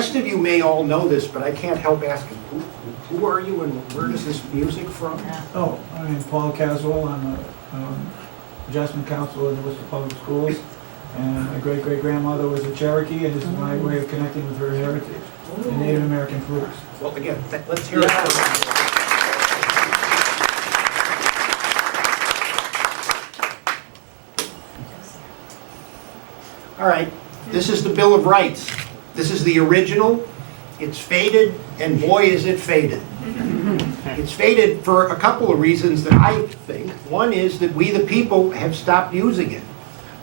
rest of you may all know this, but I can't help asking, who are you and where does this music from? Oh, I'm Paul Caswell. I'm a adjustment counselor in the Worcester Public Schools. And my great-great-grandmother was a Cherokee, and this is my way of connecting with her heritage, the Native American fruits. Well, again, let's hear it for All right, this is the Bill of Rights. This is the original. It's faded, and boy is it faded. It's faded for a couple of reasons that I think. One is that we the people have stopped using it.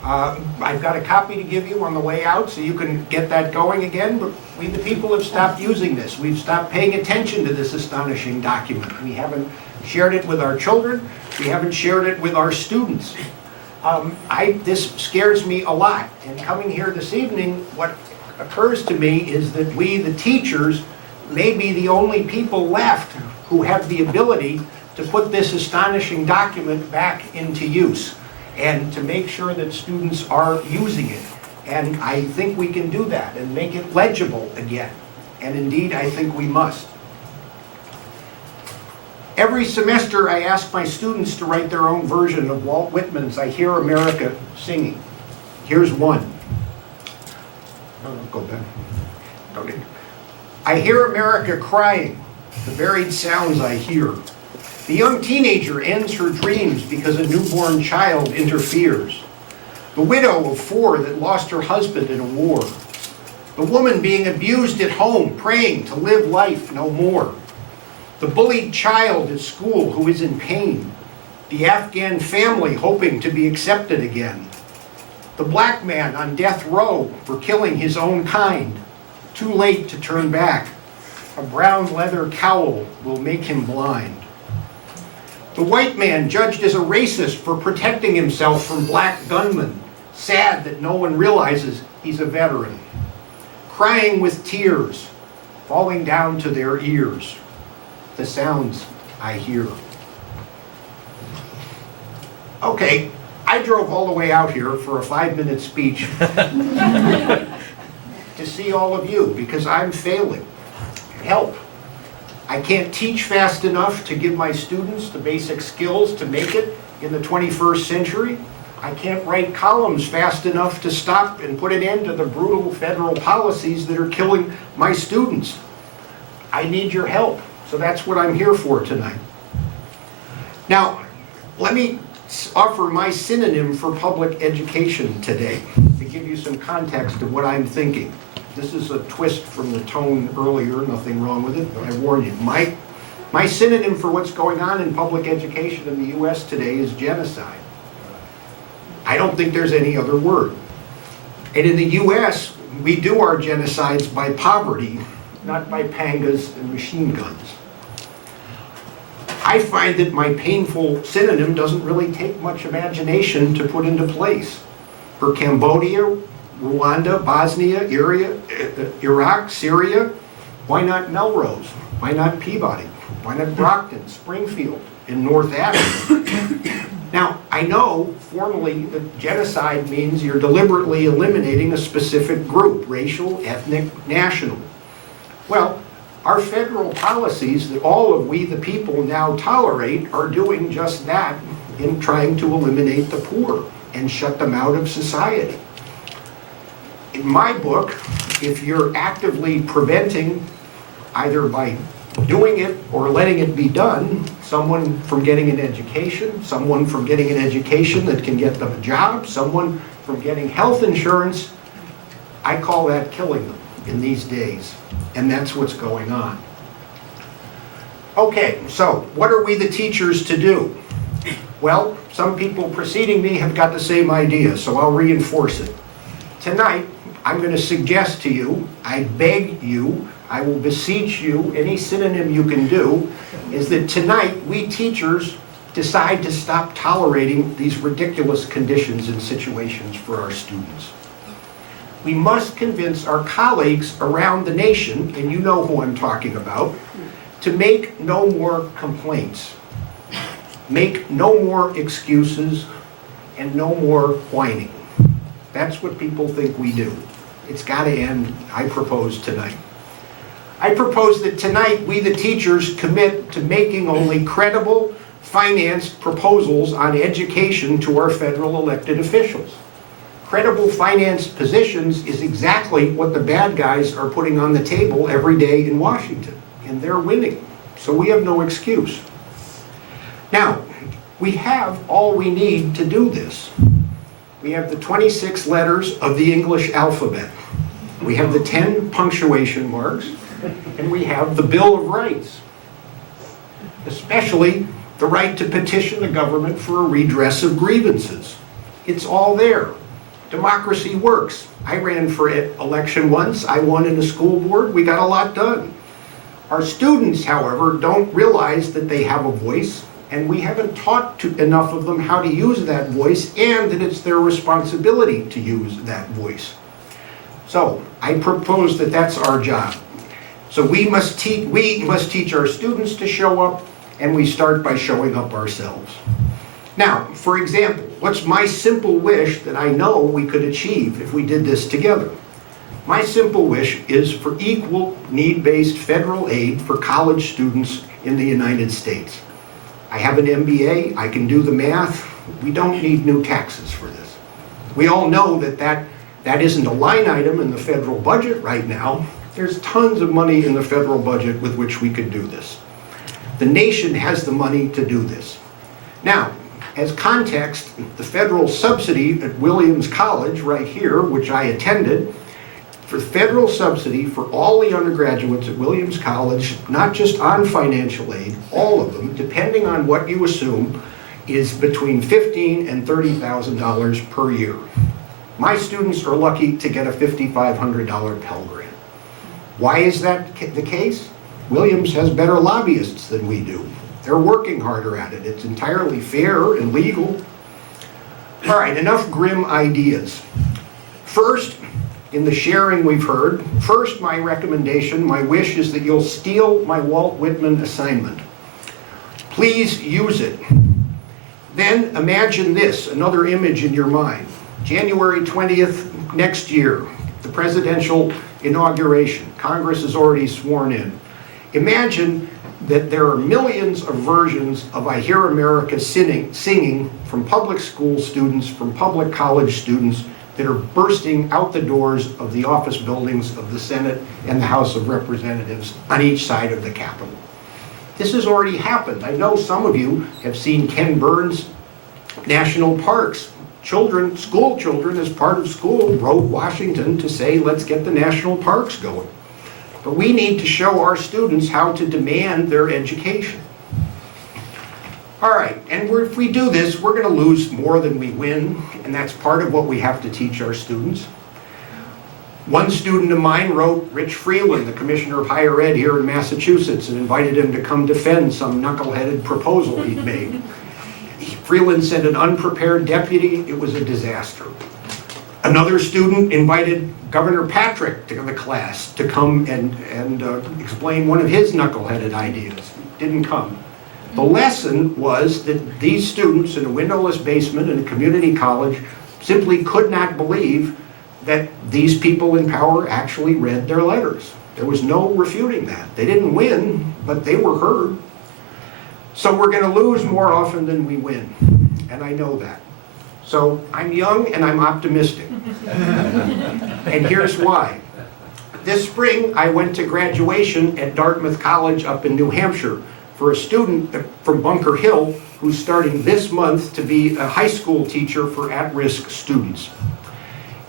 I've got a copy to give you on the way out so you can get that going again, but we the people have stopped using this. We've stopped paying attention to this astonishing document. We haven't shared it with our children. We haven't shared it with our students. This scares me a lot. And coming here this evening, what occurs to me is that we, the teachers, may be the only people left who have the ability to put this astonishing document back into use and to make sure that students are using it. And I think we can do that and make it legible again. And indeed, I think we must. Every semester, I ask my students to write their own version of Walt Whitman's I Hear America Singing. Here's one. Go back. Don't need. I hear America crying, the varied sounds I hear. The young teenager ends her dreams because a newborn child interferes. The widow of 4 that lost her husband in a war. The woman being abused at home, praying to live life no more. The bullied child at school who is in pain. The Afghan family hoping to be accepted again. The black man on death row for killing his own kind. Too late to turn back. A brown leather cowl will make him blind. The white man judged as a racist for protecting himself from black gunmen. Sad that no one realizes he's a veteran. Crying with tears, falling down to their ears. The sounds I hear. Okay, I drove all the way out here for a 5-minute speech to see all of you because I'm failing. Help. I can't teach fast enough to give my students the basic skills to make it in the 21st century. I can't write columns fast enough to stop and put an end to the brutal federal policies that are killing my students. I need your help. So that's what I'm here for tonight. Now, let me offer my synonym for public education today to give you some context of what I'm thinking. This is a twist from the tone earlier, nothing wrong with it, but I warn you. My synonym for what's going on in public education in the U.S. today is genocide. I don't think there's any other word. And in the U.S., we do our genocides by poverty, not by pangas and machine guns. I find that my painful synonym doesn't really take much imagination to put into place. For Cambodia, Rwanda, Bosnia, Iraq, Syria, why not Melrose? Why not Peabody? Why not Brockton, Springfield, and North Adams? Now, I know formally that genocide means you're deliberately eliminating a specific group, racial, ethnic, national. Well, our federal policies that all of we the people now tolerate are doing just that in trying to eliminate the poor and shut them out of society. In my book, if you're actively preventing, either by doing it or letting it be done, someone from getting an education, someone from getting an education that can get them a job, someone from getting health insurance, I call that killing them in these days, and that's what's going on. Okay, so what are we the teachers to do? Well, some people preceding me have got the same idea, so I'll reinforce it. Tonight, I'm going to suggest to you, I beg you, I will beseech you, any synonym you can do, is that tonight we teachers decide to stop tolerating these ridiculous conditions and situations for our students. We must convince our colleagues around the nation, and you know who I'm talking about, to make no more complaints, make no more excuses, and no more whining. That's what people think we do. It's got to end, I propose, tonight. I propose that tonight we, the teachers, commit to making only credible, financed proposals on education to our federal elected officials. Credible financed positions is exactly what the bad guys are putting on the table every day in Washington, and they're winning. So we have no excuse. Now, we have all we need to do this. We have the 26 letters of the English alphabet. We have the 10 punctuation marks, and we have the Bill of Rights. Especially the right to petition the government for a redress of grievances. It's all there. Democracy works. I ran for election once. I won in the school board. We got a lot done. Our students, however, don't realize that they have a voice, and we haven't taught enough of them how to use that voice, and that it's their responsibility to use that voice. So I propose that that's our job. So we must teach our students to show up, and we start by showing up ourselves. Now, for example, what's my simple wish that I know we could achieve if we did this together? My simple wish is for equal need-based federal aid for college students in the United States. I have an MBA, I can do the math. We don't need new taxes for this. We all know that isn't a line item in the federal budget right now. There's tons of money in the federal budget with which we could do this. The nation has the money to do this. Now, as context, the federal subsidy at Williams College right here, which I attended, for federal subsidy for all the undergraduates at Williams College, not just on financial aid, all of them, depending on what you assume, is between $15,000 and $30,000 per year. My students are lucky to get a $5,500 Pell Grant. Why is that the case? Williams has better lobbyists than we do. They're working harder at it. It's entirely fair and legal. All right, enough grim ideas. First, in the sharing we've heard, first my recommendation, my wish is that you'll steal my Walt Whitman assignment. Please use it. Then imagine this, another image in your mind. January 20th next year, the presidential inauguration. Congress is already sworn in. Imagine that there are millions of versions of I Hear America singing from public school students, from public college students that are bursting out the doors of the office buildings of the Senate and the House of Representatives on each side of the Capitol. This has already happened. I know some of you have seen Ken Burns' national parks. Children, school children, as part of school, wrote Washington to say, let's get the national parks going. But we need to show our students how to demand their education. All right, and if we do this, we're going to lose more than we win, and that's part of what we have to teach our students. One student of mine wrote Rich Freeland, the Commissioner of Higher Ed here in Massachusetts, and invited him to come defend some knuckleheaded proposal he'd made. Freeland sent an unprepared deputy. It was a disaster. Another student invited Governor Patrick to the class to come and explain one of his knuckleheaded ideas. Didn't come. The lesson was that these students in a windowless basement in a community college simply could not believe that these people in power actually read their letters. There was no refuting that. They didn't win, but they were heard. So we're going to lose more often than we win, and I know that. So I'm young and I'm optimistic. And here's why. This spring, I went to graduation at Dartmouth College up in New Hampshire for a student from Bunker Hill who's starting this month to be a high school teacher for at-risk students.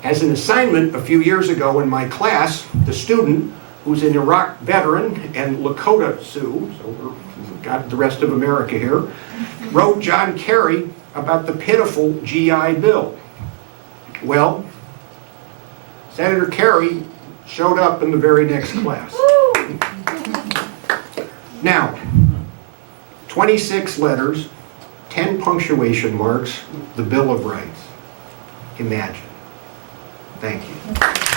As an assignment a few years ago in my class, the student, who's an Iraq veteran and Lakota Sioux, so we've got the rest of America here, wrote John Kerry about the pitiful GI Bill. Well, Senator Kerry showed up in the very next class. Now, 26 letters, 10 punctuation marks, the Bill of Rights. Imagine. Thank you.